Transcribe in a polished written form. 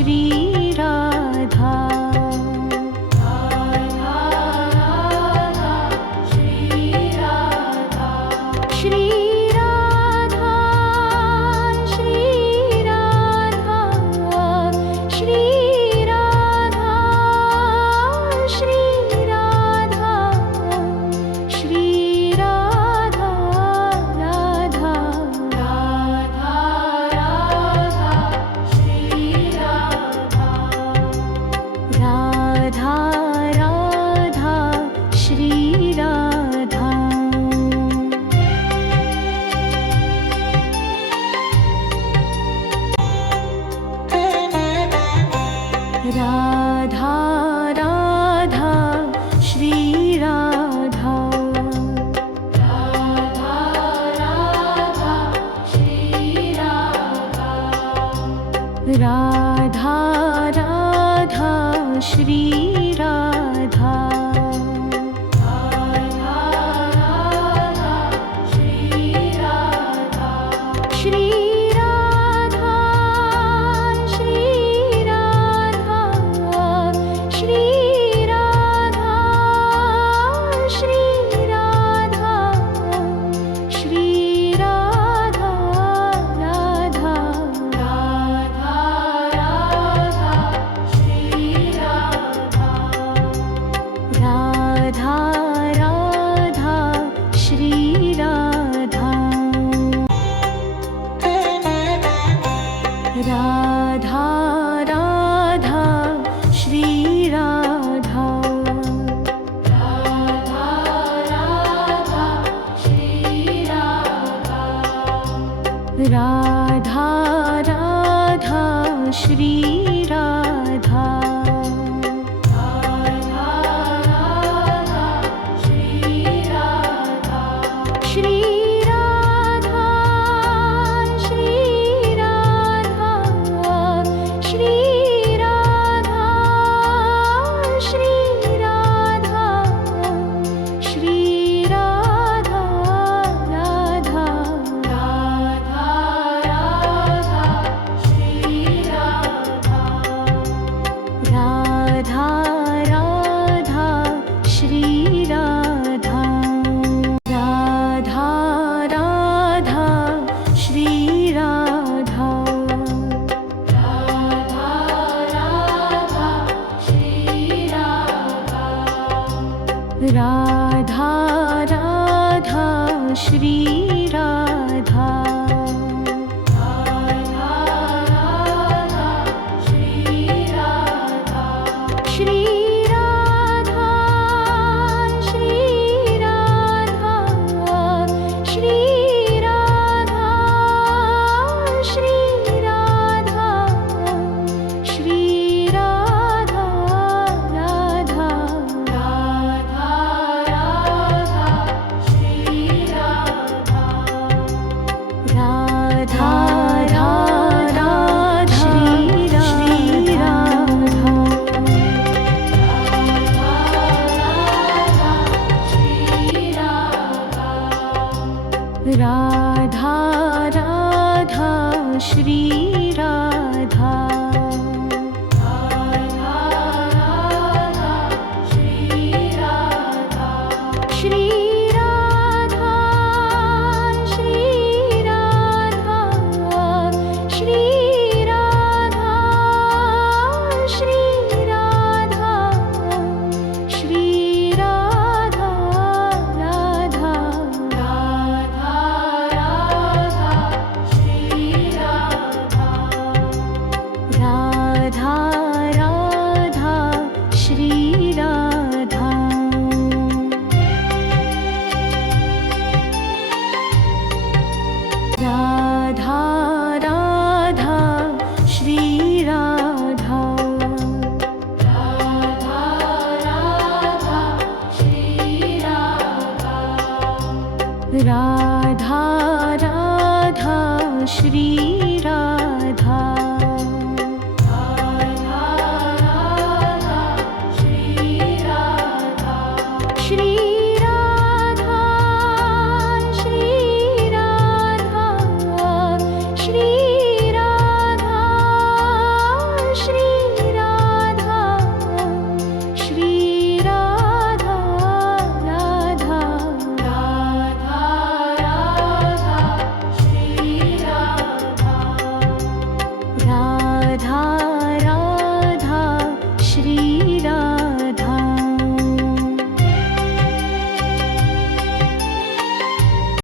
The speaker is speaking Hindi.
श्री राधा राधा राधा श्री राधा राधा राधा श्री राधा राधा राधा श्री राधा राधा राधा श्री राधा श्री राधा राधा श्री राधा राधा राधा श्री राधा राधा राधा श्री राधा राधा राधा श्री राधा श्री राधा राधा श्री राधा राधा राधा श्री राधा श्री राधा श्री राधा श्री राधा श्री राधा श्री राधा राधा राधा राधा